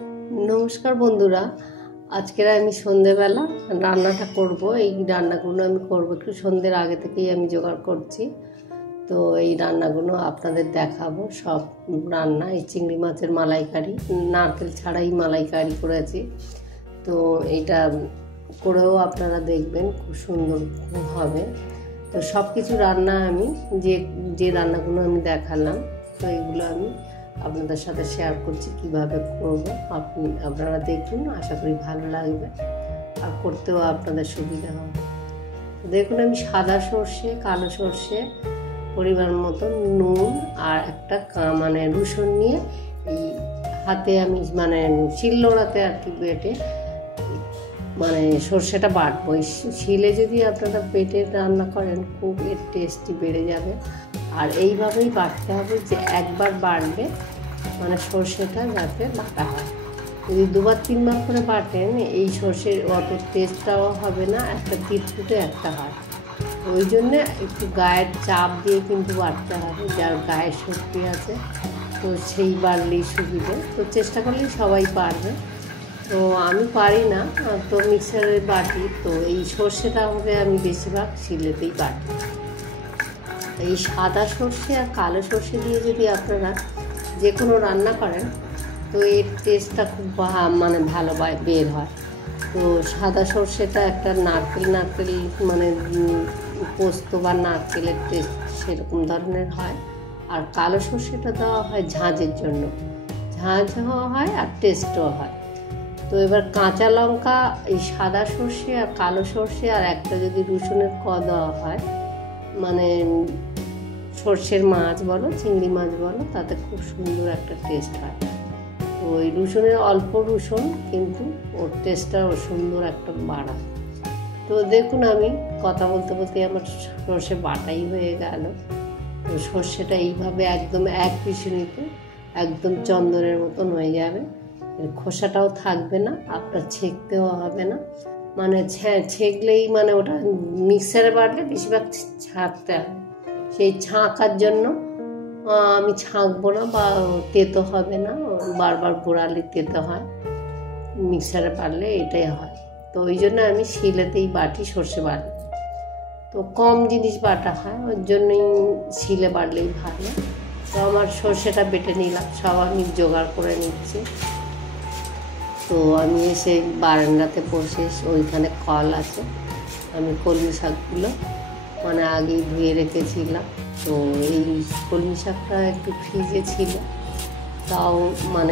নমস্কার বন্ধুরা, আজকের আমি সন্ধেবেলা রান্নাটা করব। এই রান্নাগুলো আমি করব একটু সন্ধ্যের আগে থেকেই আমি জোগাড় করছি। তো এই রান্নাগুলো আপনাদের দেখাবো। সব রান্না, এই চিংড়ি মাছের মালাইকারি, নারকেল ছাড়াই মালাইকারি করেছি। তো এইটা করেও আপনারা দেখবেন, খুব সুন্দর হবে। তো সব কিছু রান্না আমি যে রান্নাগুলো আমি দেখালাম, তো এইগুলো আমি আপনাদের সাথে শেয়ার করছি কিভাবে করব। আপনারা দেখুন, আশা করি ভালো লাগবে আর করতেও আপনাদের সুবিধা হবে। দেখুন, আমি সাদা সর্ষে, কালো সর্ষে, পরিমাণ মতো নুন আর একটা রসুন নিয়ে এই হাতে আমি শিলনোড়াতে আর কি বেটে সর্ষেটা বাটবো। শিলে যদি আপনারা বেটে রান্না করেন, খুব এর টেস্টি বেড়ে যাবে। আর এইভাবেই বাটতে হবে যে একবার বাটবে সর্ষেটা যাতে বাটা হয়। যদি দুবার তিনবার করে বাটেন, এই সর্ষের অত টেস্টটাও হবে না, একটা তিতকুটে একটা হয়। ওই জন্যে একটু গায়ের চাপ দিয়ে কিন্তু বাটতে হবে। যার গায়ের শক্তি আছে তো সেই বাড়লেই সুবিধে। তো চেষ্টা করলেই সবাই পারবে। তো আমি পারি না, তো মিক্সারে বাটি। তো এই সর্ষেটা হবে আমি বেশিরভাগ শিলেতেই বাটি। এই সাদা সর্ষে আর কালো সর্ষে দিয়ে যদি আপনারা যে কোনো রান্না করেন, তো এর টেস্টটা খুব ভালো বের হয়। তো সাদা সর্ষেটা একটা নারকেল পোস্ত বা নারকেলের টেস্ট সেরকম ধরনের হয়। আর কালো সর্ষেটা দেওয়া হয় ঝাঁঝের জন্য, ঝাঁঝও হয় আর টেস্টও হয়। তো এবার কাঁচা লঙ্কা, এই সাদা সর্ষে আর কালো সর্ষে আর একটা যদি রসুনের দেওয়া হয়, সর্ষের মাছ বলো, চিংড়ি মাছ বলো, তাতে খুব সুন্দর একটা টেস্ট হয়। তো ওই রসুনের অল্প রসুন, কিন্তু ওর টেস্টটা সুন্দর একটা বাড়ায়। তো দেখুন, আমি কথা বলতে বলতে আমার সর্ষে বাটাই হয়ে গেল। তো সর্ষেটা এইভাবে একদম এক পিছুনিতে একদম চন্দনের মতন হয়ে যাবে। এর খোসাটাও থাকবে না, আপনার ছেঁকতেও হবে না। ছেঁকলেই ওটা মিক্সারে বাটলে বেশিরভাগ ছাঁকতে হবে। সেই ছাঁকার জন্য আমি ছাঁকবো না, বা তেতো হবে না, বারবার গোড়ালে তেতো হয়। মিক্সারে বাটলে এটাই হয়। তো ওই জন্য আমি শিলেতেই বাটি, সর্ষে বাটি। তো কম জিনিস বাটা হয়, ওর জন্যই শিলে বাটলেই ভালো। তো আমার সর্ষেটা বেটে নিলাম, সব আমি জোগাড় করে নিচ্ছি। তো আমি এসে বারান্দাতে বসে, ওইখানে কল আছে, আমি কলমি শাকগুলো আগেই ধুয়ে রেখেছিলাম। তো এই কলমি শাকটা একটু ফ্রিজে ছিল, তাও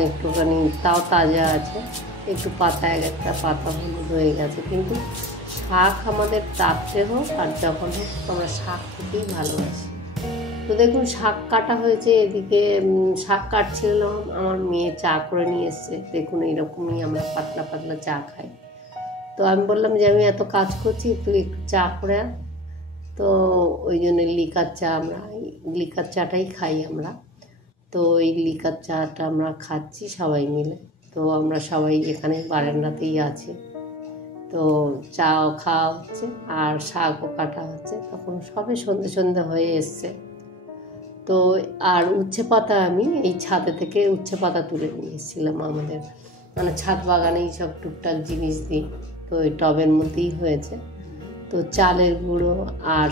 একটুখানি তাও তাজা আছে। একটু এক একটা পাতা হলুদ হয়ে গেছে। কিন্তু শাক আমাদের রাত্রে হোক আর যখন হোক, আমরা শাক খেতেই ভালোবাসি। তো দেখুন, শাক কাটা হয়েছে। এদিকে শাক কাটছিলাম, আমার মেয়ে চা করে নিয়ে এসছে। দেখুন, এইরকমই আমরা পাতলা পাতলা চা খাই। তো আমি বললাম যে আমি এত কাজ করছি, তুই একটু চা করে আন। তো ওই জন্য লিকার চা, আমরা লিকার চাটাই খাই আমরা। তো এই লিকার চাটা আমরা খাচ্ছি সবাই মিলে। তো আমরা সবাই এখানে বারান্দাতেই আছি। তো চাও খাওয়া হচ্ছে আর শাকও কাটা হচ্ছে। তখন সবে সন্ধে হয়ে এসছে। তো আর উচ্ছে পাতা, আমি এই ছাদে থেকে উচ্ছে পাতা তুলে নিয়ে এসেছিলাম। আমাদের ছাদ বাগানেই সব টুকটাক জিনিস দিই। তো ওই টবের মধ্যেই হয়েছে। তো চালের গুঁড়ো আর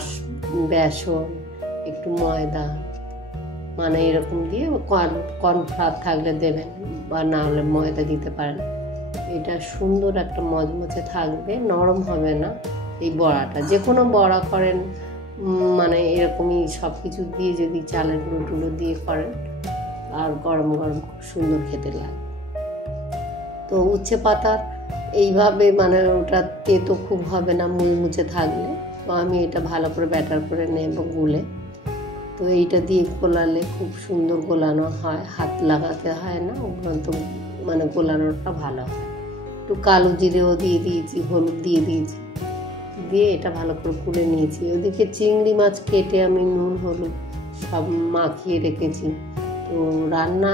বেসন, একটু ময়দা, এরকম দিয়ে কর্নফ্লাওয়ার থাকলে দেবেন, বা না হলে ময়দা দিতে পারেন। এটা সুন্দর একটা মচমচে থাকবে, নরম হবে না। এই বড়াটা যে কোনো বড়া করেন, এরকমই সব কিছু দিয়ে যদি চালের গুঁড়ো দিয়ে করেন, আর গরম গরম খুব সুন্দর খেতে লাগে। তো উচ্ছে পাতার এইভাবে ওটা তেতো খুব হবে না, মুচমুচে থাকলে। তো আমি এটা ভালো করে ব্যাটার করে নেব গুলে। তো এইটা দিয়ে গোলালে খুব সুন্দর গোলানো হয়, হাত লাগাতে হয় না, তো গোলানোটা ভালো হয়। একটু কালো জিরেও দিয়ে দিয়েছি, হলুদ দিয়ে দিয়েছি, দিয়ে এটা ভালো করে গুলে নিয়েছি। ওদিকে চিংড়ি মাছ কেটে আমি নুন হলুদ সব মাখিয়ে রেখেছি। তো রান্না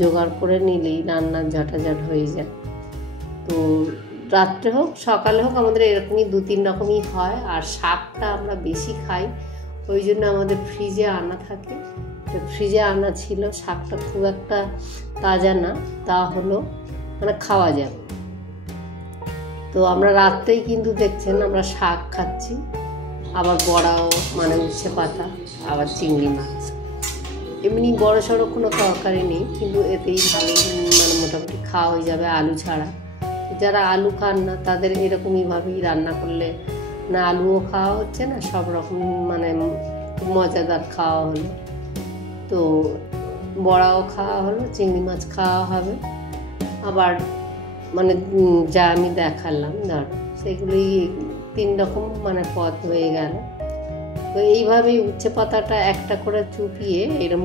জোগাড় করে নিলেই রান্না ঝটাঝট হয়ে যায়। তো রাত্রে হোক সকালে হোক, আমাদের এরকমই 2-3 রকমই হয়। আর শাকটা আমরা বেশি খাই, ওই জন্য আমাদের ফ্রিজে আনা থাকে। তো ফ্রিজে আনা ছিল, শাকটা খুব একটা তাজা না, তা হলো মানে খাওয়া যাবে। তো আমরা রাত্রেই কিন্তু দেখছেন আমরা শাক খাচ্ছি, আবার বড়াও মানে উচ্ছে পাতা, আবার চিংড়ি মাছ। এমনি বড় সড়ো কোনো তরকারি নেই, কিন্তু এতেই ভালো মানে মোটামুটি খাওয়া হয়ে যাবে আলু ছাড়া। যারা আলু খান না তাদের এরকমইভাবেই রান্না করলে না আলুও খাওয়া হচ্ছে না, সব রকম মানে মজাদার খাওয়া হলো। তো বড়াও খাওয়া হলো, চিংড়ি মাছ খাওয়া হবে, আবার মানে যা আমি দেখালাম ধর সেগুলোই 3 রকম মানে পদ হয়ে গেল। তো এইভাবেই উচ্ছে পাতাটা একটা করে চুপিয়ে এরম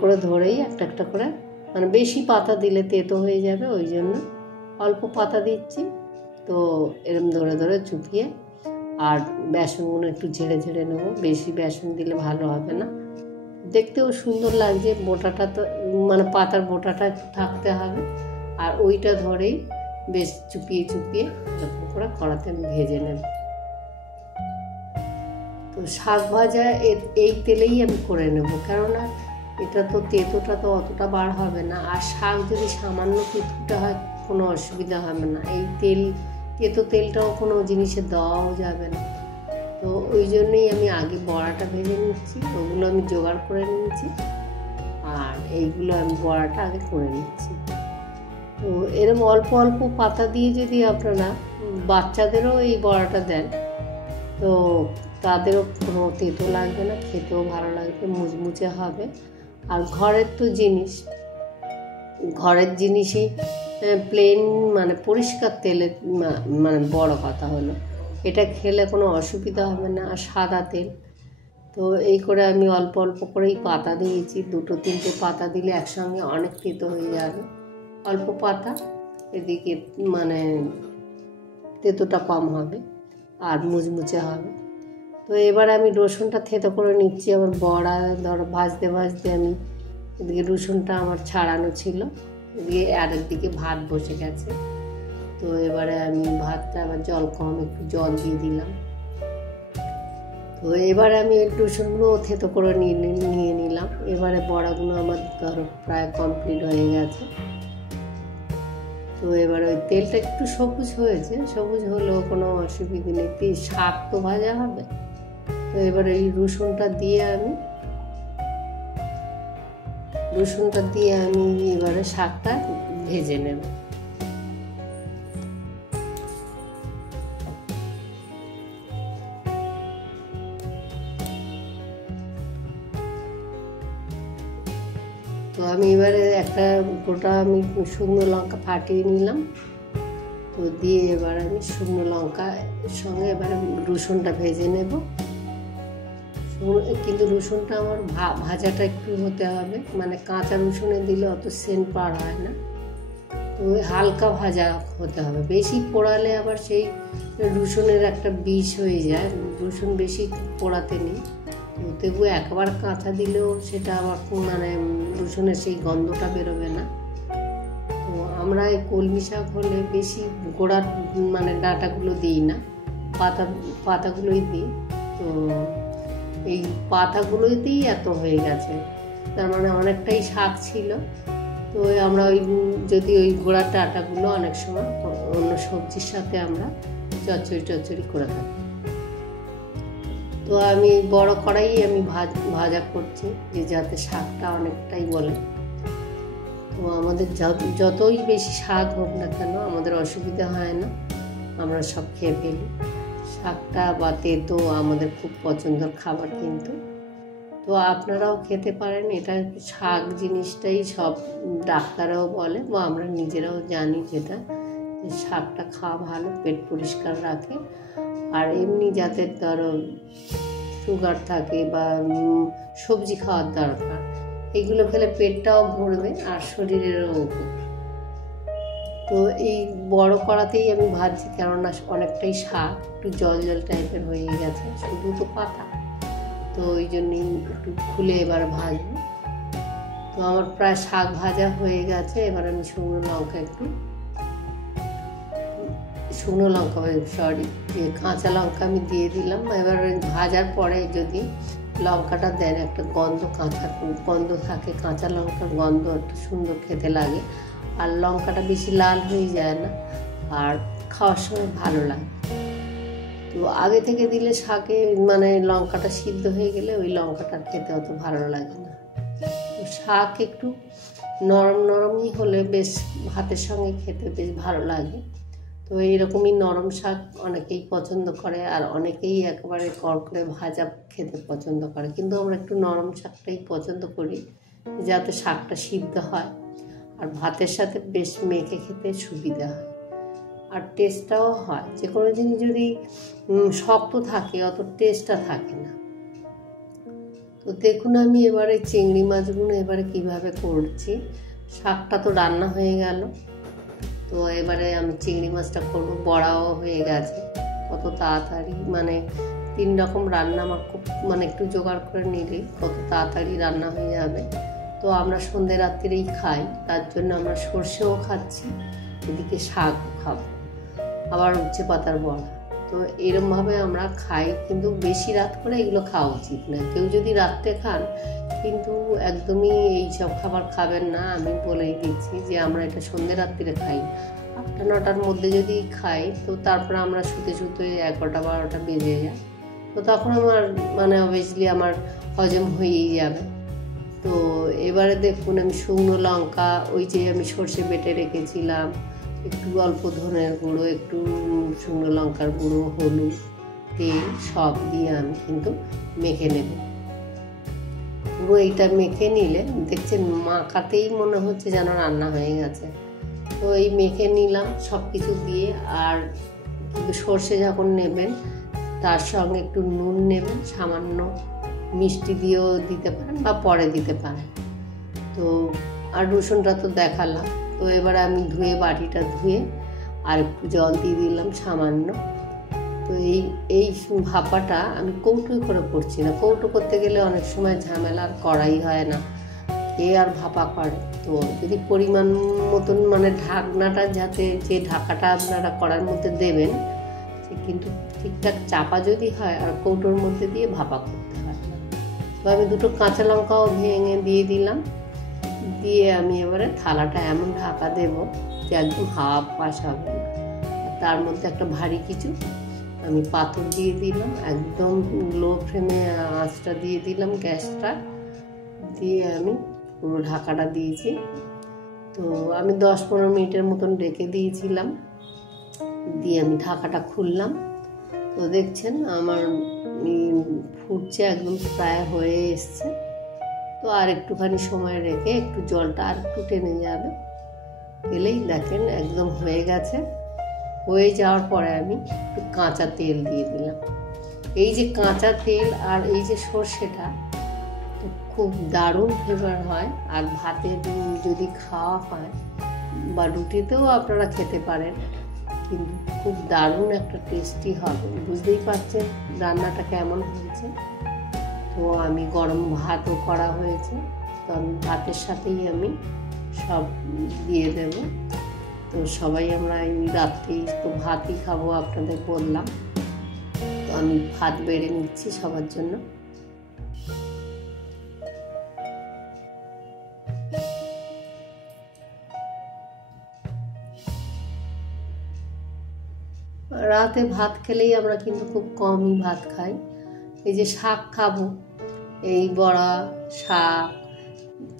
করে ধরেই একটা করে, মানে বেশি পাতা দিলে তেতো হয়ে যাবে, ওই জন্য অল্প পাতা দিচ্ছি। তো এরম ধরে ধরে চুপিয়ে, আর বেসনগুলো একটু ঝেড়ে ঝেড়ে নেবো, বেশি বেসন দিলে ভালো হবে না, দেখতেও সুন্দর লাগছে। বোটাটা তো মানে পাতার বোটাটা একটু থাকতে হবে, আর ওইটা ধরেই বেশ চুপিয়ে এরকম করে কড়াতে আমি ভেজে নেব। তো শাক ভাজা এই তেলেই আমি করে নেব, কেননা এটা তো তেতোটা তো অতটা বার হবে না, আর শাক যদি সামান্য তেঁতুটা হয় কোনো অসুবিধা হবে না। এই তেতো তেলটাও কোনো জিনিসে দেওয়াও যাবে না। তো ওই জন্যই আমি আগে বড়াটা ভেজে নিচ্ছি, ওগুলো আমি জোগাড় করে নিচ্ছি, আর এইগুলো আমি বড়াটা আগে করে নিচ্ছি। তো এরকম অল্প অল্প পাতা দিয়ে যদি আপনারা বাচ্চাদেরও এই বড়াটা দেন, তো তাদেরও কোনো তেতো লাগবে না, খেতেও ভালো লাগবে, মুচমুচে হবে। আর ঘরের তো জিনিস, ঘরের জিনিসই প্লেন মানে পরিষ্কার তেলের মানে বড় কথা হলো, এটা খেলে কোনো অসুবিধা হবে না, আর সাদা তেল। তো এই করে আমি অল্প অল্প করেই পাতা দিয়েছি, 2-3টে পাতা দিলে একসঙ্গে অনেক তেতো হয়ে যাবে। অল্প পাতা, এদিকে মানে তেতোটা কম হবে আর মুচমুচে হবে। তো এবার আমি রসুনটা থেতো করে নিচ্ছি। আমার বড়া ধরো ভাজতে আমি এদিকে রসুনটা আমার ছাড়ানো ছিল, এদিকে আরেকদিকে ভাত বসে গেছে। তো এবারে আমি ভাতটা আবার একটু জল দিয়ে দিলাম। তো এবারে আমি রসুনগুলো থেতো করে নিয়ে নিলাম। এবারে বড়াগুলো আমার ধরো প্রায় কমপ্লিট হয়ে গেছে। তো এবার ওই তেলটা একটু সবুজ হয়েছে, সবুজ হলেও কোনো অসুবিধে নেই, শাক তো ভাজা হবে। তো এবার এই রসুনটা দিয়ে আমি এবারে শাকটা ভেজে নেব। তো আমি এবারে একটা গোটা আমি শুকনো লঙ্কা ফাটিয়ে নিলাম। তো দিয়ে এবার আমি শুকনো লঙ্কার সঙ্গে এবারে রসুনটা ভেজে নেব। কিন্তু রসুনটা আমার ভাজাটা একটু হতে হবে, মানে কাঁচা রসুনে দিলে অত সেন্ট পার হয় না। তো হালকা ভাজা হতে হবে, বেশি পোড়ালে আবার সেই রসুনের একটা বিষ হয়ে যায়। রসুন বেশি পোড়াতে নেই, তো তবু একবার কাঁচা দিলেও সেটা আবার মানে রসুনের সেই গন্ধটা বেরোবে না। তো আমরা এই কলমি শাক হলে বেশি গোড়ার মানে ডাঁটাগুলো দিই না, পাতাগুলোই দিই। তো এই পাতাগুলোতেই এত হয়ে গেছে, তার মানে অনেকটাই শাক ছিল। তো আমরা যদি ওই গোড়ার ডাঁটাগুলো অনেক সময় অন্য সবজির সাথে আমরা চচ্চড়ি করে থাকি। তো আমি বড় কড়াই আমি ভাজা করছি, যে যাতে শাকটা অনেকটাই বলে। তো আমাদের যতই বেশি শাক হোক না কেন আমাদের অসুবিধা হয় না, আমরা সব খেয়ে ফেলি। শাকটা বা তেতো আমাদের খুব পছন্দের খাবার কিন্তু। তো আপনারাও খেতে পারেন, এটা শাক জিনিসটাই সব ডাক্তাররাও বলে বা আমরা নিজেরাও জানি যেটা, যে শাকটা খাওয়া ভালো, পেট পরিষ্কার রাখে। আর এমনি যাতে ধরো সুগার থাকে বা সবজি খাওয়ার দরকার, এইগুলো খেলে পেটটাও ভরবে আর শরীরেরও উপকার। তো এই বড় কড়াতেই আমি ভাজছি, কেননা অনেকটাই শাক একটু জল টাইপের হয়ে গেছে, শুধু তো পাতা, তো ওই জন্যই একটু খুলে এবার ভাজবো। তো আমার প্রায় শাক ভাজা হয়ে গেছে। এবার আমি শুকনো লঙ্কা কাঁচা লঙ্কা আমি দিয়ে দিলাম। এবার ভাজার পরে যদি লঙ্কাটা দেন, একটা গন্ধ গন্ধ থাকে, কাঁচা লঙ্কার গন্ধ একটা সুন্দর খেতে লাগে, আর লঙ্কাটা বেশি লাল হয়ে যায় না, আর খাওয়ার সময় ভালো লাগে। তো আগে থেকে দিলে শাকে মানে লঙ্কাটা সিদ্ধ হয়ে গেলে ওই লঙ্কাটা খেতে অত ভালো লাগে না। তো শাক একটু নরম নরমই হলে বেশ ভাতের সঙ্গে খেতে বেশ ভালো লাগে। তো এইরকমই নরম শাক অনেকেই পছন্দ করে, আর অনেকেই একেবারে কড়কড়ে ভাজা খেতে পছন্দ করে, কিন্তু আমরা একটু নরম শাকটাই পছন্দ করি, যাতে শাকটা সিদ্ধ হয় আর ভাতের সাথে বেশ মেখে খেতে সুবিধা হয়, আর টেস্টটাও হয়। যে কোনো জিনিস যদি শক্ত থাকে অত টেস্টটা থাকে না। তো দেখুন আমি এবারে চিংড়ি মাছগুলো এবারে কিভাবে করছি। শাকটা তো রান্না হয়ে গেল, তো এবারে আমি চিংড়ি মাছটা করবো। বড়াও হয়ে গেছে, কত তাড়াতাড়ি, মানে 3 রকম রান্না আমার খুব মানে একটু জোগাড় করে নিলেই কত তাড়াতাড়ি রান্না হয়ে যাবে। তো আমরা সন্ধ্যে রাত্রিরেই খাই, তার জন্য আমরা সর্ষেও খাচ্ছি, এদিকে শাকও খাবো, আবার উচ্ছে পাতার বড়া। তো এরমভাবে আমরা খাই, কিন্তু বেশি রাত করে এগুলো খাওয়া উচিত না। কেউ যদি রাত্রে খান কিন্তু একদমই এইসব খাবার খাবেন না, আমি বলেই দিচ্ছি যে আমরা এটা সন্ধ্যে রাত্রিরে খাই। 8টা-9টার মধ্যে যদি খাই তো তারপরে আমরা শুতে 11টা-12টা বেজে যায়, তো তখন আমার মানে অবভিয়াসলি আমার হজম হয়েই যাবে। তো এবারে দেখুন আমি শুকনো লঙ্কা, ওই যে আমি সর্ষে বেটে রেখেছিলাম, একটু অল্প ধনের গুঁড়ো, একটু শুকনো লঙ্কার গুঁড়ো, হলুদ, তেল সব দিয়ে আমি কিন্তু মেখে নেব। পুরো এইটা মেখে নিলে দেখছেন মাখাতেই মনে হচ্ছে যেন রান্না হয়ে গেছে। তো এই মেখে নিলাম সব কিছু দিয়ে, আর কিন্তু সর্ষে যখন নেবেন তার সঙ্গে একটু নুন নেবেন, সামান্য মিষ্টি দিয়েও দিতে পারেন বা পরে দিতে পারেন। তো আর রসুনটা তো দেখালাম। তো এবার আমি বাটিটা ধুয়ে আর একটু জল দিয়ে দিলাম সামান্য। তো এই ভাপাটা আমি কৌটো করে করছি না, কৌটো করতে গেলে অনেক সময় ঝামেলা, আর করাই হয় না, কে আর ভাপা করে। তো যদি পরিমাণ মতন মানে ঢাকনাটা, যাতে যে ঢাকাটা আপনারা কড়ার মধ্যে দেবেন সে কিন্তু ঠিকঠাক চাপা যদি হয়, আর কৌটোর মধ্যে দিয়ে ভাপা করতে হয়। তো আমি 2টো কাঁচা লঙ্কাও ভেঙে দিয়ে দিলাম, দিয়ে আমি এবারে থালাটা এমন ঢাকা দেব যে একদম হাওয়া পাস হবে না। তার মধ্যে একটা ভারী কিছু আমি পাথর দিয়ে দিলাম, একদম লো ফ্লেমে আঁচটা দিয়ে দিলাম, গ্যাসটা দিয়ে আমি পুরো ঢাকাটা দিয়েছি। তো আমি 10-15 মিনিটের মতন রেখে দিয়েছিলাম, দিয়ে আমি ঢাকাটা খুললাম। তো দেখছেন আমার ফুটছে, একদম প্রায় হয়ে এসছে। তো আর একটুখানি সময় রেখে একটু জলটা আর একটু টেনে যাবে, গেলেই দেখেন একদম হয়ে গেছে। হয়ে যাওয়ার পরে আমি একটু কাঁচা তেল দিয়ে দিলাম। এই যে কাঁচা তেল আর এই যে সর্ষেটা, তো খুব দারুণ ফ্লেভার হয়। আর ভাতে যদি খাওয়া হয় বা রুটিতেও আপনারা খেতে পারেন, কিন্তু খুব দারুণ একটা টেস্টি হবে। বুঝতেই পারছেন রান্নাটা কেমন হয়েছে। তো আমি গরম ভাতও করা হয়েছে, তো আমি ভাতের সাথেই আমি সব দিয়ে দেব। তো সবাই আমরা এই রাত্রেই তো ভাতই খাবো, আপনাদের বললাম। তো আমি ভাত বেড়ে নিচ্ছি সবার জন্য। রাতে ভাত খেলেই আমরা কিন্তু খুব কমই ভাত খাই। এই যে শাক খাবো, এই বড়া, শাক,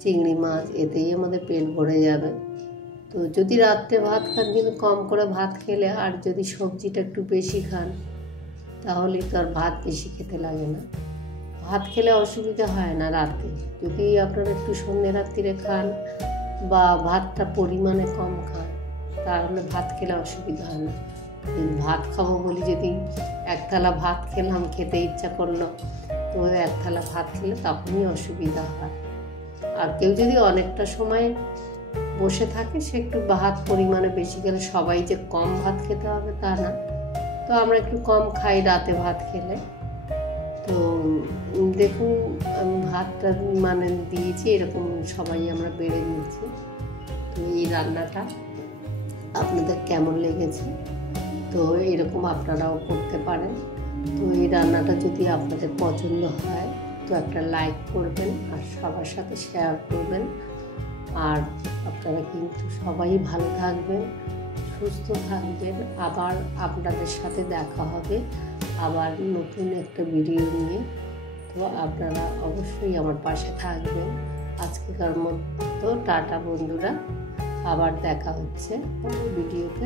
চিংড়ি মাছ, এতেই আমাদের পেট ভরে যাবে। তো যদি রাত্রে ভাত খান কিন্তু কম করে ভাত খেলে, আর যদি সবজিটা একটু বেশি খান তাহলে তো আর ভাত বেশি খেতে লাগে না। ভাত খেলে অসুবিধা হয় না রাতে, যদি আপনারা একটু সন্ধ্যে রাত্রিরে খান বা ভাতটা পরিমাণে কম খান তাহলে ভাত খেলে অসুবিধা হয় না। ভাত খাবো বলি যদি এক থালা ভাত খেলাম, খেতে ইচ্ছা করলো, তো এক থালা ভাত খেলে তখনই অসুবিধা হয়। আর কেউ যদি অনেকটা সময় বসে থাকে সে একটু ভাত পরিমাণে বেশি খেলে, সবাই যে কম ভাত খেতে হবে তা না। তো আমরা একটু কম খাই রাতে ভাত খেলে। তো দেখুন আমি ভাতটা মানে দিয়েছি, এরকম সবাই আমরা বেড়ে নিচ্ছি। তো এই রান্নাটা আপনাদের কেমন লেগেছে, তো এরকম আপনারাও করতে পারেন। তো এই রান্নাটা যদি আপনাদের পছন্দ হয় তো একটা লাইক করবেন আর সবার সাথে শেয়ার করবেন। আর আপনারা কিন্তু সবাই ভালো থাকবেন, সুস্থ থাকবেন। আবার আপনাদের সাথে দেখা হবে আবার নতুন একটা ভিডিও নিয়ে। তো আপনারা অবশ্যই আমার পাশে থাকবেন। আজকেকার মতো টাটা বন্ধুরা, আবার দেখা হচ্ছে ভিডিওতে।